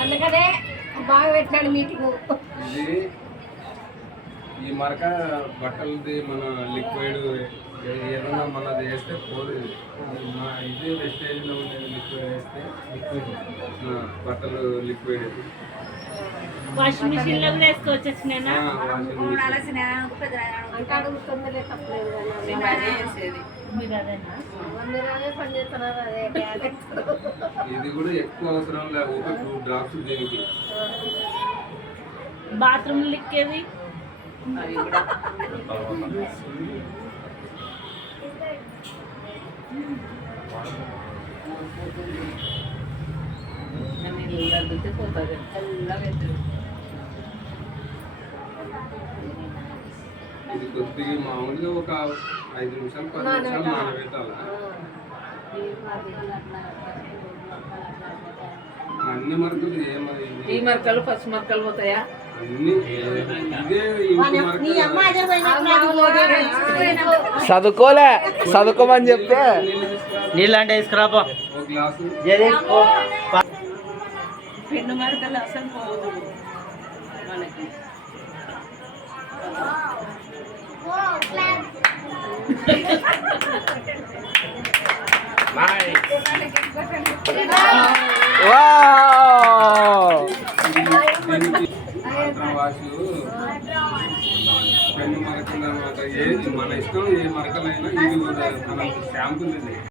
అందుకనే బాగా పెట్టినాడు మీటింగ్. ఇది ఈ మరక బట్టలది మన లిక్విడ్ ఏదైనా మనది వేస్తే పోదు. ఇది వెస్టేజ్లో ఉండేది లిక్విడ్ వేస్తే బట్టలు లిక్విడ్ వాషింగ్ మిషన్ లో కూడా వేసుకోవచ్చు. అంటే అడుగుతుందిలే తప్పలేదు మీరు అదేనా మీరు అదే పని చేస్తున్నారు. అదే ఇది కూడా ఎక్కువ అవసరం లేదు, ఒక 2 డ్రాప్స్ దీనికి. బాత్రూమ్ లిక్కేది ఇది కొద్దిగా మామూలుగా ఒక 5 నిమిషాలు 10 నిమిషాలు నానబెట్టాలి. అన్ని మరకలు ఈ మరకలు పచ్చి మరకలు పోతాయా? అన్ని ఇదే చదువుకోలే, చదువుకోమని చెప్తే నీళ్ళు అంటే తీసుకురాపో. ఒక గ్లాసు పెన్ను మరకలు అసలు పోదు మనకి. వాషులు పెన్ను మరకలు అన్నమాట. ఏది మన ఇష్టం, ఏ మరకలైనా ఇది మన శాంపుల్ ఇది.